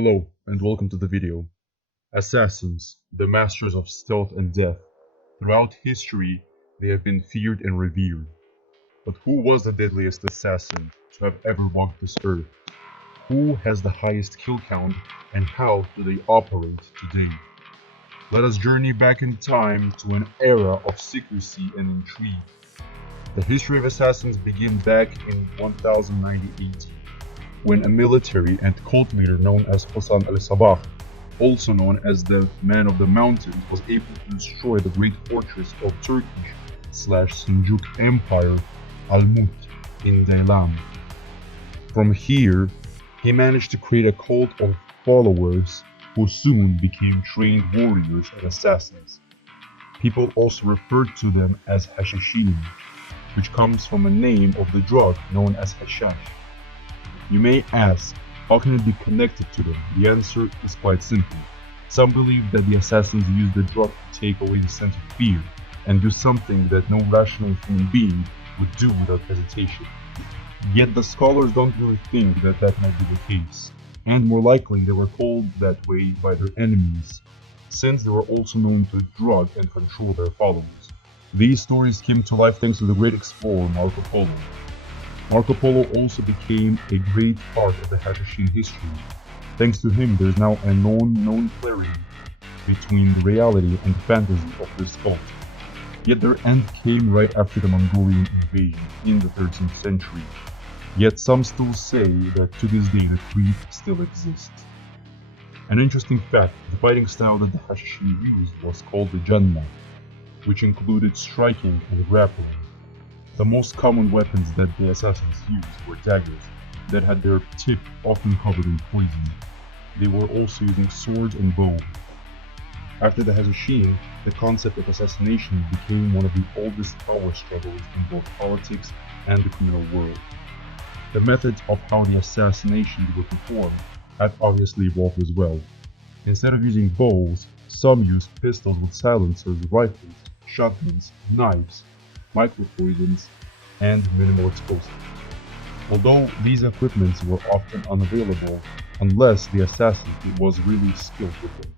Hello and welcome to the video. Assassins, the masters of stealth and death. Throughout history, they have been feared and revered. But who was the deadliest assassin to have ever walked this earth? Who has the highest kill count and how do they operate today? Let us journey back in time to an era of secrecy and intrigue. The history of assassins begins back in 1090 AD, when a military and cult leader known as Hassan al-Sabah, also known as the Man of the Mountains, was able to destroy the great fortress of Turkish/Seljuk Empire Al-Mut in Daylam. From here, he managed to create a cult of followers who soon became trained warriors and assassins. People also referred to them as Hashashin, which comes from a name of the drug known as hashash. You may ask, how can it be connected to them? The answer is quite simple. Some believe that the assassins used the drug to take away the sense of fear and do something that no rational human being would do without hesitation. Yet the scholars don't really think that that might be the case, and more likely they were told that way by their enemies, since they were also known to drug and control their followers. These stories came to life thanks to the great explorer Marco Polo. Marco Polo also became a great part of the Hashashin history. Thanks to him, there is now a known clarity between the reality and fantasy of this cult. Yet their end came right after the Mongolian invasion in the 13th century. Yet some still say that to this day the creed still exists. An interesting fact, the fighting style that the Hashashin used was called the Jannah, which included striking and grappling. The most common weapons that the assassins used were daggers that had their tip often covered in poison. They were also using swords and bows. After the Hashashin, the concept of assassination became one of the oldest power struggles in both politics and the criminal world. The methods of how the assassinations were performed had obviously evolved as well. Instead of using bows, some used pistols with silencers, rifles, shotguns, knives, micropoisons, and minimal explosives. Although these equipments were often unavailable unless the assassin was really skilled with them.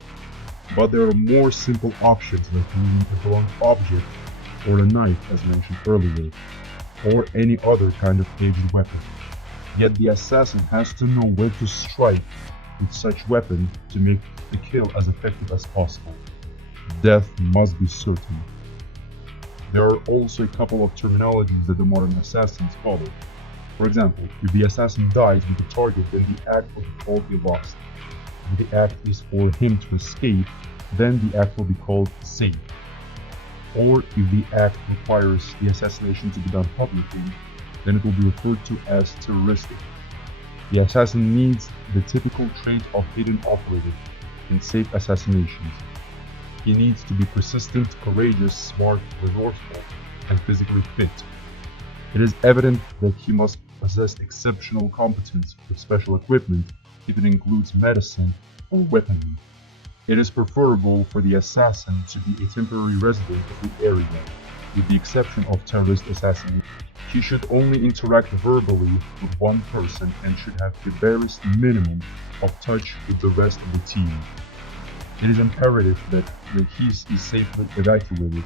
But there are more simple options like using a blunt object or a knife as mentioned earlier, or any other kind of edged weapon. Yet the assassin has to know where to strike with such weapon to make the kill as effective as possible. Death must be certain. There are also a couple of terminologies that the modern assassins follow. For example, if the assassin dies with the target, then the act will be called a lost. If the act is for him to escape, then the act will be called safe. Or if the act requires the assassination to be done publicly, then it will be referred to as terroristic. The assassin needs the typical trait of hidden operative in safe assassinations. He needs to be persistent, courageous, smart, resourceful, and physically fit. It is evident that he must possess exceptional competence with special equipment if it includes medicine or weaponry. It is preferable for the assassin to be a temporary resident of the area, with the exception of terrorist assassins. He should only interact verbally with one person and should have the barest minimum of touch with the rest of the team. It is imperative that the keys is safely evacuated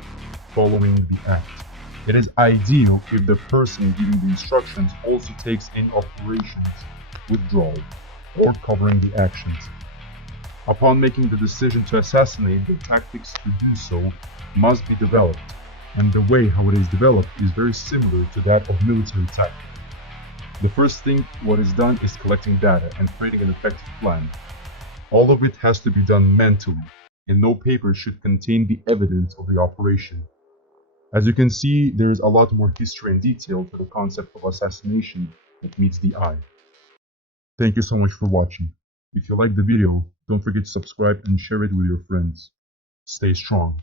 following the act. It is ideal if the person giving the instructions also takes in operations withdrawal or covering the actions. Upon making the decision to assassinate, the tactics to do so must be developed, and the way how it is developed is very similar to that of military tactics. The first thing what is done is collecting data and creating an effective plan. All of it has to be done mentally, and no paper should contain the evidence of the operation. As you can see, there is a lot more history and detail to the concept of assassination that meets the eye. Thank you so much for watching. If you liked the video, don't forget to subscribe and share it with your friends. Stay strong.